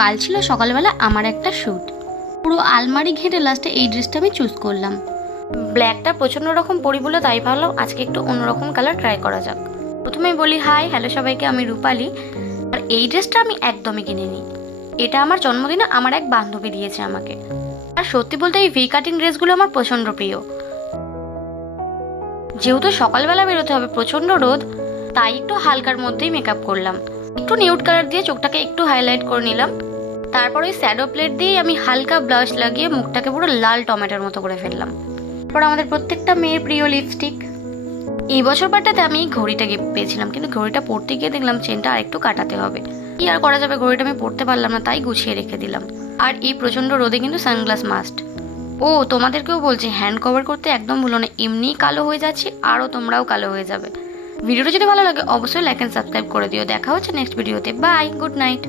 কাল ছিল সকালবেলা আমার একটা শ্যুট। পুরো আলমারি ঘেঁটে লাস্টে এই ড্রেসটা আমি চুজ করলাম। ব্ল্যাকটা প্রচণ্ড রকম পরি বলে তাই ভাবলাম আজকে একটু অন্যরকম কালার ট্রাই করা যাক। প্রথমেই বলি হাই হ্যালো সবাইকে, আমি রূপালি। আর এই ড্রেসটা আমি একদমই কিনিনি, এটা আমার জন্মদিনে আমার এক বান্ধবী দিয়েছে আমাকে। আর সত্যি বলতে এই ভি কাটিং ড্রেসগুলো আমার প্রচণ্ড প্রিয়। যেহেতু সকালবেলা বেরোতে হবে, প্রচণ্ড রোদ, তাই একটু হালকার মধ্যেই মেকআপ করলাম। একটু নিউড কালার দিয়ে চোখটাকে একটু হাইলাইট করে নিলাম। তারপর ওই শ্যাডো প্লেট দিয়ে আমি হালকা ব্লাশ লাগিয়ে মুখটাকে পুরো লাল টমেটোর মতো করে ফেললাম। তারপর আমাদের প্রত্যেকটা মেয়ের প্রিয় লিপস্টিক। এই বছর বার্থডেতে আমি ঘড়িটা গিফট পেয়েছিলাম, কিন্তু ঘড়িটা পরতে গিয়ে দেখলাম চেনটা আরেকটু কাটাতে হবে। কি আর করা যাবে, ঘড়িটা আমি পরতে পারলাম না, তাই গুছিয়ে রেখে দিলাম। আর এই প্রচণ্ড রোদে কিন্তু সানগ্লাস মাস্ট। ও তোমাদেরকেও বলছি, হ্যান্ড কভার করতে একদম ভুলো না, এমনিই কালো হয়ে যাচ্ছি, আরও তোমরাও কালো হয়ে যাবে। ভিডিওটা যদি ভালো লাগে অবশ্যই লাইক অ্যান্ড সাবস্ক্রাইব করে দিও। দেখা হচ্ছে নেক্সট ভিডিওতে। Bye, good night.